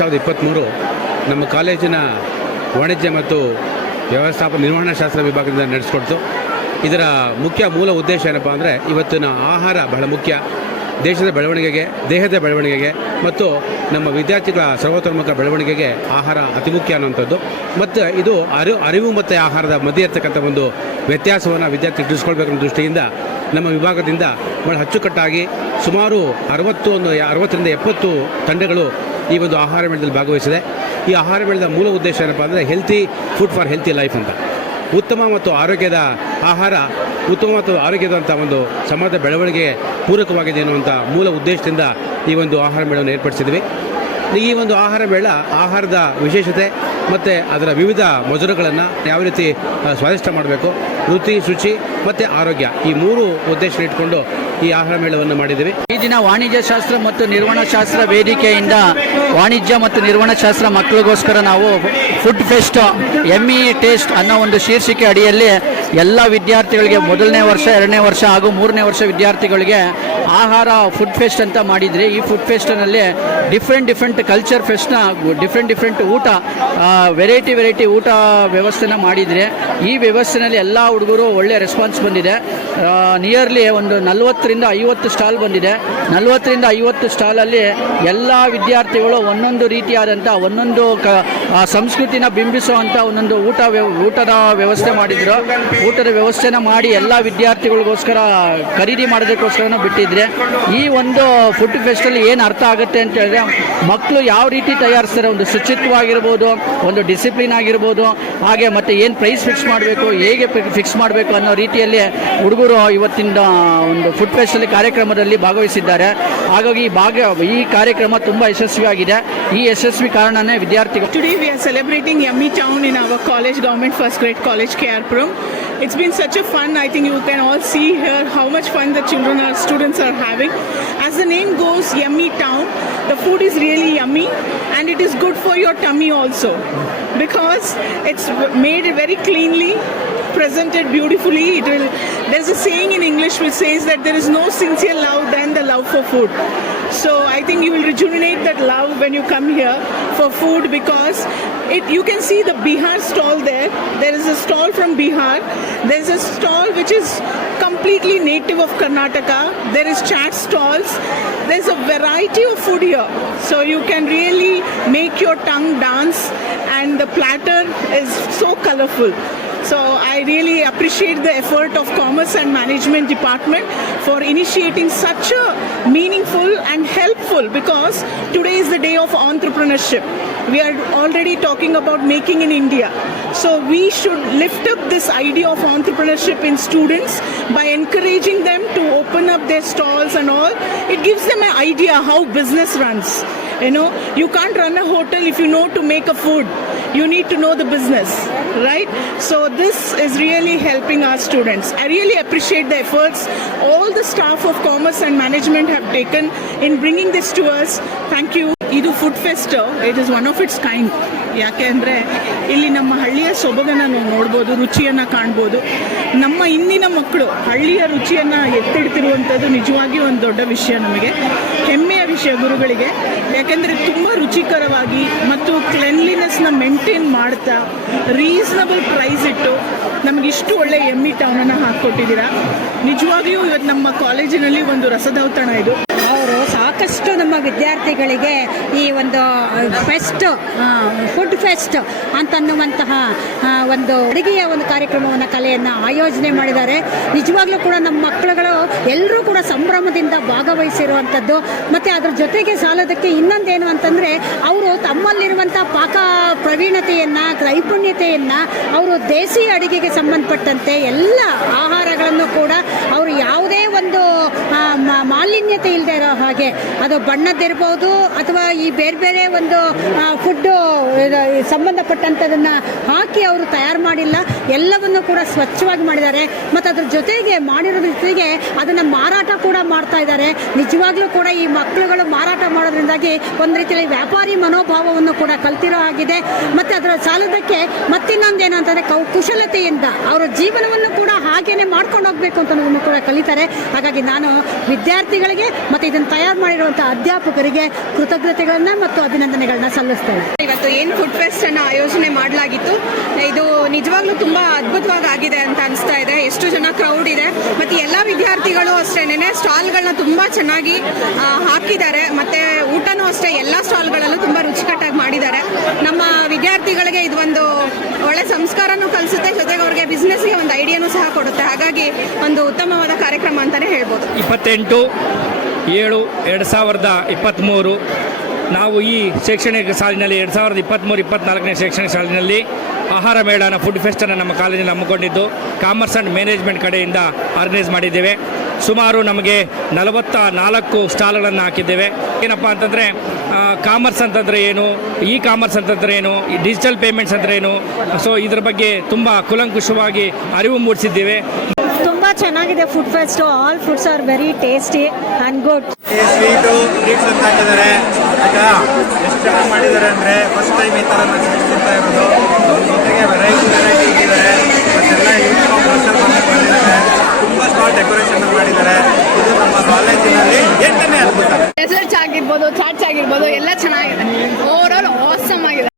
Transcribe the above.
2023 ನಮ್ಮ ಕಾಲೇಜಿನ ವಾಣಿಜ್ಯ ಮತ್ತು ನಿರ್ವಹಣಾ ಶಾಸ್ತ್ರ ವಿಭಾಗದಿಂದ ನಡೆಸಿಕೊಡ್ತು. ಇದರ ಮುಖ್ಯ ಮೂಲ ಉದ್ದೇಶ ಏನಪ್ಪ ಅಂದರೆ, ಇವತ್ತಿನ ಆಹಾರ ಬಹಳ ಮುಖ್ಯ, ದೇಶದ ಬೆಳವಣಿಗೆಗೆ, ದೇಹದ ಬೆಳವಣಿಗೆಗೆ ಮತ್ತು ನಮ್ಮ ವಿದ್ಯಾರ್ಥಿಗಳ ಸರ್ವತೋನ್ಮುಖ ಬೆಳವಣಿಗೆಗೆ ಆಹಾರ ಅತಿ ಮುಖ್ಯ ಅನ್ನುವಂಥದ್ದು. ಮತ್ತು ಇದು ಅರಿವು ಮತ್ತು ಆಹಾರದ ಮಧ್ಯೆ ಇರ್ತಕ್ಕಂಥ ಒಂದು ವ್ಯತ್ಯಾಸವನ್ನು ವಿದ್ಯಾರ್ಥಿ ತಿಳಿಸ್ಕೊಳ್ಬೇಕು ಅನ್ನೋ ದೃಷ್ಟಿಯಿಂದ ನಮ್ಮ ವಿಭಾಗದಿಂದ ಭಾಳ ಅಚ್ಚುಕಟ್ಟಾಗಿ ಸುಮಾರು 60ರಿಂದ 70 ತಂಡಗಳು ಈ ಒಂದು ಆಹಾರ ಮೇಳದಲ್ಲಿ ಭಾಗವಹಿಸಿದೆ. ಈ ಆಹಾರ ಮೇಳದ ಮೂಲ ಉದ್ದೇಶ ಏನಪ್ಪ ಅಂದರೆ healthy food for healthy life ಅಂತ. ಉತ್ತಮ ಮತ್ತು ಆರೋಗ್ಯದ ಆಹಾರ, ಉತ್ತಮ ಮತ್ತು ಆರೋಗ್ಯದಂಥ ಒಂದು ಸಮಾಜದ ಬೆಳವಣಿಗೆಗೆ ಪೂರಕವಾಗಿದೆ ಎನ್ನುವಂಥ ಮೂಲ ಉದ್ದೇಶದಿಂದ ಈ ಒಂದು ಆಹಾರ ಮೇಳವನ್ನು ಏರ್ಪಡಿಸಿದ್ವಿ. ಈ ಒಂದು ಆಹಾರ ಮೇಳ ಆಹಾರದ ವಿಶೇಷತೆ ಮತ್ತು ಅದರ ವಿವಿಧ ಮಜರುಗಳನ್ನು ಯಾವ ರೀತಿ ಸ್ವಾದಿಷ್ಟ ಮಾಡಬೇಕು, ರುಚಿ, ಶುಚಿ ಮತ್ತು ಆರೋಗ್ಯ, ಈ 3 ಉದ್ದೇಶ ಇಟ್ಕೊಂಡು ಈ ಆಹಾರ ಮೇಳವನ್ನು ಮಾಡಿದ್ದೀವಿ. ಈ ದಿನ ವಾಣಿಜ್ಯ ಶಾಸ್ತ್ರ ಮತ್ತು ನಿರ್ವಹಣಾ ಶಾಸ್ತ್ರ ವೇದಿಕೆಯಿಂದ ವಾಣಿಜ್ಯ ಮತ್ತು ನಿರ್ವಹಣಾ ಶಾಸ್ತ್ರ ಮಕ್ಕಳಿಗೋಸ್ಕರ ನಾವು ಫುಡ್ ಫೆಸ್ಟ್ ME ಟೇಸ್ಟ್ ಅನ್ನೋ ಒಂದು ಶೀರ್ಷಿಕೆ ಅಡಿಯಲ್ಲಿ ಎಲ್ಲ ವಿದ್ಯಾರ್ಥಿಗಳಿಗೆ 1ನೇ ವರ್ಷ, 2ನೇ ವರ್ಷ ಹಾಗೂ 3ನೇ ವರ್ಷ ವಿದ್ಯಾರ್ಥಿಗಳಿಗೆ ಆಹಾರ ಫುಡ್ ಫೆಸ್ಟ್ ಅಂತ ಮಾಡಿದ್ರಿ. ಈ ಫುಡ್ ಫೆಸ್ಟ್ನಲ್ಲಿ ಡಿಫ್ರೆಂಟ್ ಕಲ್ಚರ್ ಫೆಸ್ಟ್ನ ಡಿಫ್ರೆಂಟ್ ಊಟ, ವೆರೈಟಿ ಊಟ ವ್ಯವಸ್ಥೆನ ಮಾಡಿದ್ರಿ. ಈ ವ್ಯವಸ್ಥೆಯಲ್ಲಿ ಎಲ್ಲ ಹುಡುಗರು ಒಳ್ಳೆ ರೆಸ್ಪಾನ್ಸ್ ಬಂದಿದೆ. ನಿಯರ್ಲಿ ಒಂದು 40ರಿಂದ 50 ಸ್ಟಾಲ್ ಬಂದಿದೆ. 40ರಿಂದ 50 ಸ್ಟಾಲಲ್ಲಿ ಎಲ್ಲ ವಿದ್ಯಾರ್ಥಿಗಳು ಒಂದೊಂದು ರೀತಿಯಾದಂಥ ಒಂದೊಂದು ಸಂಸ್ಕೃತಿನ ಬಿಂಬಿಸುವಂಥ ಒಂದೊಂದು ಊಟದ ವ್ಯವಸ್ಥೆ ಮಾಡಿದ್ರು. ಊಟದ ವ್ಯವಸ್ಥೆನ ಮಾಡಿ ಎಲ್ಲ ವಿದ್ಯಾರ್ಥಿಗಳಿಗೋಸ್ಕರ ಖರೀದಿ ಮಾಡೋದಕ್ಕೋಸ್ಕರ ಬಿಟ್ಟಿದ್ರೆ. ಈ ಒಂದು ಫುಡ್ ಫೆಸ್ಟಲ್ಲಿ ಏನು ಅರ್ಥ ಆಗುತ್ತೆ ಅಂತ ಹೇಳಿದ್ರೆ, ಮಕ್ಕಳು ಯಾವ ರೀತಿ ತಯಾರಿಸ್ತಾರೆ, ಒಂದು ಶುಚಿತ್ವವಾಗಿರ್ಬೋದು, ಒಂದು ಡಿಸಿಪ್ಲಿನ್ ಆಗಿರ್ಬೋದು, ಹಾಗೆ ಮತ್ತು ಏನು ಪ್ರೈಸ್ ಫಿಕ್ಸ್ ಮಾಡಬೇಕು, ಹೇಗೆ ಫಿಕ್ಸ್ ಮಾಡಬೇಕು ಅನ್ನೋ ರೀತಿಯಲ್ಲಿ ಹುಡುಗರು ಇವತ್ತಿನ ಒಂದು ಫುಡ್ ಫೆಸ್ಟಲ್ಲಿ ಕಾರ್ಯಕ್ರಮದಲ್ಲಿ ಭಾಗವಹಿಸಿದ್ದಾರೆ. ಹಾಗಾಗಿ ಈ ಕಾರ್ಯಕ್ರಮ ತುಂಬ ಯಶಸ್ವಿಯಾಗಿದೆ. ಈ ಯಶಸ್ವಿ ಕಾರಣನೇ ವಿದ್ಯಾರ್ಥಿಗಳು. Today we are celebrating Yummy Town in our college, Government First Grade College, Puram. It's been such a fun. I think you can all see here how much fun the students are having. As the name goes, Yummy Town, the food is really yummy and it is good for your tummy also, because it's made very cleanly, presented beautifully. There's a saying in English which says that there is no sincere love than the love for food. So I think you will rejuvenate that love when you come here for food, because you can see the Bihar stall there. There is a stall from Bihar. There is a stall which is completely native of Karnataka. There is chat stalls. There's a variety of food here. So you can really make your tongue dance, and the platter is so colorful. So I really appreciate the effort of Commerce and Management Department for initiating such a meaningful and helpful, because today is the day of entrepreneurship. We are already talking about making in India. So we should lift up this idea of entrepreneurship in students by encouraging them to open up their stalls and all. It gives them an idea how business runs. You can't run a hotel if you know to make a food. You need to know the business, right? So this is really helping our students. I really appreciate the efforts all the staff of Commerce and Management have taken in bringing this to us. Thank you. Idu food fest, it is one of its kind. ಯಾಕೆ ಅಂದರೆ ಇಲ್ಲಿ ನಮ್ಮ ಹಳ್ಳಿಯ ಸೊಬಗನ್ನು ನಾವು ನೋಡ್ಬೋದು, ರುಚಿಯನ್ನು ಕಾಣ್ಬೋದು. ನಮ್ಮ ಇಂದಿನ ಮಕ್ಕಳು ಹಳ್ಳಿಯ ರುಚಿಯನ್ನು ಎತ್ತಿಡ್ತಿರುವಂಥದ್ದು ನಿಜವಾಗಿಯೂ ಒಂದು ದೊಡ್ಡ ವಿಷಯ, ನಮಗೆ ಹೆಮ್ಮೆಯ ವಿಷಯ ಗುರುಗಳಿಗೆ. ಯಾಕೆಂದರೆ ತುಂಬ ರುಚಿಕರವಾಗಿ ಮತ್ತು ಕ್ಲೆನ್ಲಿನೆಸ್ನ ಮೇಂಟೈನ್ ಮಾಡ್ತಾ ರೀಸನಬಲ್ ಪ್ರೈಸ್ ಇಟ್ಟು ನಮಗಿಷ್ಟು ಒಳ್ಳೆ ಯಮ್ಮಿ ಟೌನನ್ನು ಹಾಕ್ಕೊಟ್ಟಿದ್ದೀರಾ. ನಿಜವಾಗಿಯೂ ಇವತ್ತು ನಮ್ಮ ಕಾಲೇಜಿನಲ್ಲಿ ಒಂದು ರಸದೌತಣ ಇದು. ಅವರು ಸಾಕಷ್ಟು ನಮ್ಮ ವಿದ್ಯಾರ್ಥಿಗಳಿಗೆ ಈ ಒಂದು ಫೆಸ್ಟ್, ಫುಡ್ ಫೆಸ್ಟ್ ಅಂತನ್ನುವಂತಹ ಒಂದು ಅಡುಗೆಯ ಒಂದು ಕಾರ್ಯಕ್ರಮವನ್ನು, ಕಲೆಯನ್ನು ಆಯೋಜನೆ ಮಾಡಿದ್ದಾರೆ. ನಿಜವಾಗ್ಲೂ ಕೂಡ ನಮ್ಮ ಮಕ್ಕಳುಗಳು ಎಲ್ಲರೂ ಕೂಡ ಸಂಭ್ರಮದಿಂದ ಭಾಗವಹಿಸಿರುವಂಥದ್ದು. ಮತ್ತು ಅದ್ರ ಜೊತೆಗೆ ಸಾಲೋದಕ್ಕೆ ಇನ್ನೊಂದೇನು ಅಂತಂದರೆ, ಅವರು ತಮ್ಮಲ್ಲಿರುವಂಥ ಪಾಕ ಪ್ರವೀಣತೆಯನ್ನು, ನೈಪುಣ್ಯತೆಯನ್ನು ಅವರು ದೇಸಿ ಅಡುಗೆಗೆ ಸಂಬಂಧಪಟ್ಟಂತೆ ಎಲ್ಲ ಆಹಾರಗಳನ್ನು ಕೂಡ ಅವರು ಯಾವುದೇ ಒಂದು ಮಾಲಿನ್ಯತೆ ಇಲ್ಲದೆ ಇರೋ ಹಾಗೆ, ಅದು ಬಣ್ಣದ್ದಿರ್ಬೋದು ಅಥವಾ ಈ ಬೇರೆ ಬೇರೆ ಒಂದು ಫುಡ್ಡು ಸಂಬಂಧಪಟ್ಟಂಥದನ್ನು ಹಾಕಿ ಅವರು ತಯಾರು ಮಾಡಿಲ್ಲ, ಎಲ್ಲವನ್ನು ಕೂಡ ಸ್ವಚ್ಛವಾಗಿ ಮಾಡಿದ್ದಾರೆ. ಮತ್ತು ಅದ್ರ ಜೊತೆಗೆ ಮಾಡಿರೋದ್ರ ಜೊತೆಗೆ ಅದನ್ನು ಮಾರಾಟ ಕೂಡ ಮಾಡ್ತಾ ಇದ್ದಾರೆ. ನಿಜವಾಗ್ಲೂ ಕೂಡ ಈ ಮಕ್ಕಳುಗಳು ಮಾರಾಟ ಮಾಡೋದ್ರಿಂದಾಗಿ ಒಂದು ರೀತಿಯಲ್ಲಿ ವ್ಯಾಪಾರಿ ಮನೋಭಾವವನ್ನು ಕೂಡ ಕಲ್ತಿರೋ ಆಗಿದೆ. ಮತ್ತು ಅದರ ಸಾಲದಕ್ಕೆ ಮತ್ತಿನ್ನೊಂದು ಏನು ಅಂತಂದರೆ ಕುಶಲತೆಯಿಂದ ಅವರ ಜೀವನವನ್ನು ಕೂಡ ಹಾಗೇನೆ ಮಾಡ್ಕೊಂಡು ಹೋಗಬೇಕು ಅಂತ ಕೂಡ ಕಲಿತಾರೆ. ಹಾಗಾಗಿ ನಾನು ವಿದ್ಯಾರ್ಥಿಗಳಿಗೆ ಮತ್ತು ಇದನ್ನು ತಯಾರು ಮಾಡಿರುವಂಥ ಅಧ್ಯಾಪಕರಿಗೆ ಕೃತಜ್ಞತೆಗಳನ್ನು ಮತ್ತು ಅಭಿನಂದನೆಗಳನ್ನ ಸಲ್ಲಿಸ್ತೇನೆ. ಇವತ್ತು ಏನು ಫುಡ್ ಫೆಸ್ಟ್ ಅನ್ನು ಆಯೋಜನೆ ಮಾಡಲಾಗಿತ್ತು, ಇದು ನಿಜವಾಗ್ಲೂ ತುಂಬ ಅದ್ಭುತವಾಗಿ ಆಗಿದೆ ಅಂತ ಅನಿಸ್ತಾ ಇದೆ. ಎಷ್ಟು ಜನ ಕ್ರೌಡ್ ಇದೆ ಮತ್ತು ಎಲ್ಲ ವಿದ್ಯಾರ್ಥಿಗಳು ಅಷ್ಟೇನೆ ಸ್ಟಾಲ್ಗಳನ್ನ ತುಂಬ ಚೆನ್ನಾಗಿ ಹಾಕಿದ್ದಾರೆ. ಮತ್ತು ಊಟನೂ ಅಷ್ಟೇ ಎಲ್ಲ ಸ್ಟಾಲ್ಗಳಲ್ಲೂ ತುಂಬ ರುಚಿಕಟ್ಟಾಗಿ ಮಾಡಿದ್ದಾರೆ. ನಮ್ಮ ವಿದ್ಯಾರ್ಥಿಗಳಿಗೆ ಇದು ಒಂದು ಒಳ್ಳೆ ಸಂಸ್ಕಾರನೂ ಕಲಿಸುತ್ತೆ, ಜೊತೆಗೆ ಅವ್ರಿಗೆ ಬಿಸ್ನೆಸ್ಗೆ ಒಂದು ಐಡಿಯಾನೂ ಸಹ ಕೊಡುತ್ತೆ. ಹಾಗಾಗಿ ಒಂದು ಉತ್ತಮವಾದ ಕಾರ್ಯಕ್ರಮ ಅಂತಲೇ ಹೇಳ್ಬೋದು. 28/7/2023 ನಾವು ಈ ಶೈಕ್ಷಣಿಕ ಸಾಲಿನಲ್ಲಿ 2023-24ನೇ ಶೈಕ್ಷಣಿಕ ಸಾಲಿನಲ್ಲಿ ಆಹಾರ ಮೇಳನ ಫುಡ್ ಫೆಸ್ಟನ್ನು ನಮ್ಮ ಕಾಲೇಜಿನಲ್ಲಿ ಹಮ್ಮಿಕೊಂಡಿದ್ದು ಕಾಮರ್ಸ್ ಆ್ಯಂಡ್ ಮ್ಯಾನೇಜ್ಮೆಂಟ್ ಕಡೆಯಿಂದ ಆರ್ಗನೈಸ್ ಮಾಡಿದ್ದೇವೆ. ಸುಮಾರು ನಮಗೆ 44 ಸ್ಟಾಲ್ಗಳನ್ನು ಹಾಕಿದ್ದೇವೆ. ಏನಪ್ಪ ಅಂತಂದರೆ ಕಾಮರ್ಸ್ ಅಂತಂದರೆ ಏನು, ಇ ಕಾಮರ್ಸ್ ಅಂತಂದರೆ ಏನು, ಈ ಡಿಜಿಟಲ್ ಪೇಮೆಂಟ್ಸ್ ಅಂದರೆ ಏನು, ಸೊ ಇದ್ರ ಬಗ್ಗೆ ತುಂಬ ಕುಲಂಕುಷವಾಗಿ ಅರಿವು ಮೂಡಿಸಿದ್ದೇವೆ. ತುಂಬ ಚೆನ್ನಾಗಿದೆ food fest. All foods are very tasty and good. Sweet sweets ಅಂತ ಹಾಕಿದ್ದಾರೆ. ಆಯಿತಾ, ಎಷ್ಟು ಚೆನ್ನಾಗಿ ಮಾಡಿದ್ದಾರೆ ಅಂದರೆ ಫಸ್ಟ್ ಟೈಮ್ ಈ ಥರ ನಾನು ತಿಂತಾ ಇರೋದು. ಜೊತೆಗೆ ವೆರೈಟಿ ಇಟ್ಟಿದ್ದಾರೆ, ಮತ್ತೆಲ್ಲ ಯೂನಿಫಾರ್ಮ್ ಡ್ರೆಸ್ಸಲ್ಲಿ ಮಾಡಿದ್ದಾರೆ. ತುಂಬ ಸ್ಟಾಲ್ ಡೆಕೋರೇಷನ್ ಮಾಡಿದ್ದಾರೆ. ಇದು ನಮ್ಮ ಕಾಲೇಜಿನಲ್ಲಿ 8ನೇ ಅದ್ಭುತ. ಡೆಸರ್ಟ್ಸ್ ಆಗಿರ್ಬೋದು, ಚಾಟ್ಸ್ ಆಗಿರ್ಬೋದು, ಎಲ್ಲ ಚೆನ್ನಾಗಿದೆ. ಓವರ್ ಆಲ್ ಆಸಮ್ ಆಗಿದೆ.